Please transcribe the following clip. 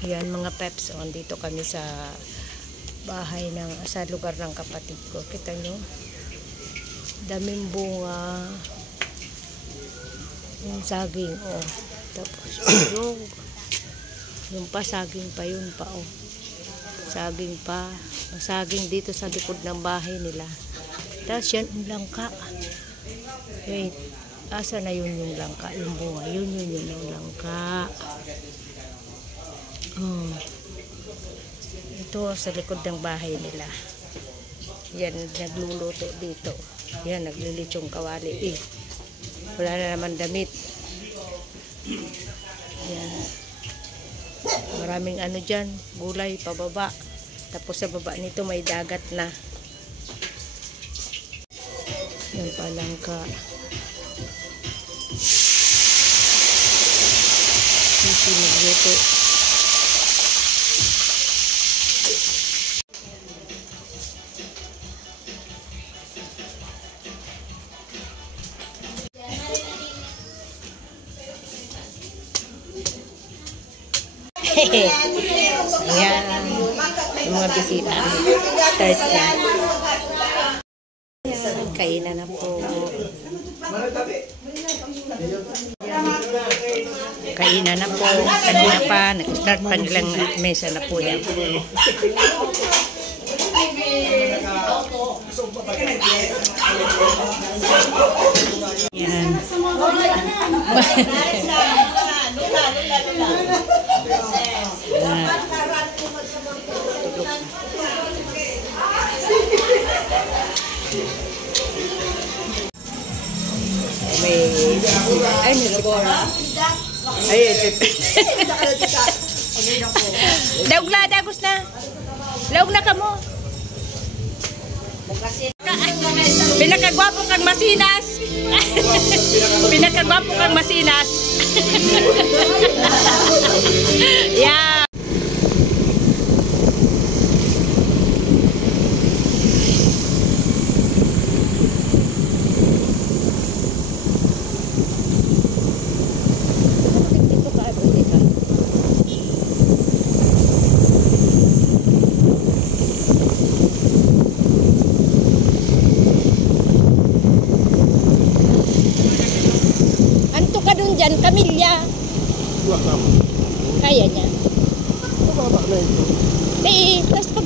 Yan mga peps, dito kami sa bahay sa lugar ng kapatid ko. Kita nyo, daming bunga, yung saging, tapos yung pa saging pa, yun pa, saging pa, saging dito sa likod ng bahay nila. Tapos yan yung langka. Wait, asa na yun yung langka, yung bunga, yun yung langka. Ito sa likod ng bahay nila. Yan, nagluluto dito. Yan, naglilitsong kawali. Wala na naman damit. Yan. Maraming dyan, gulay pababa. Tapos sa baba nito may dagat na. Yan palangka. Sisi magluto. Ayan, yung mga bisita start na. Ayan, kainan na po. Kainan na po. Kanina pa, nag-start pa nilang mesa na po yan. Yan. Ay, daog na, dagos na. Laog na ka mo. Pinakagwapo kang masinas. Pinakagwapo kang masinas. Yeah. Dyan, Camilla. Kaya niya. Tapos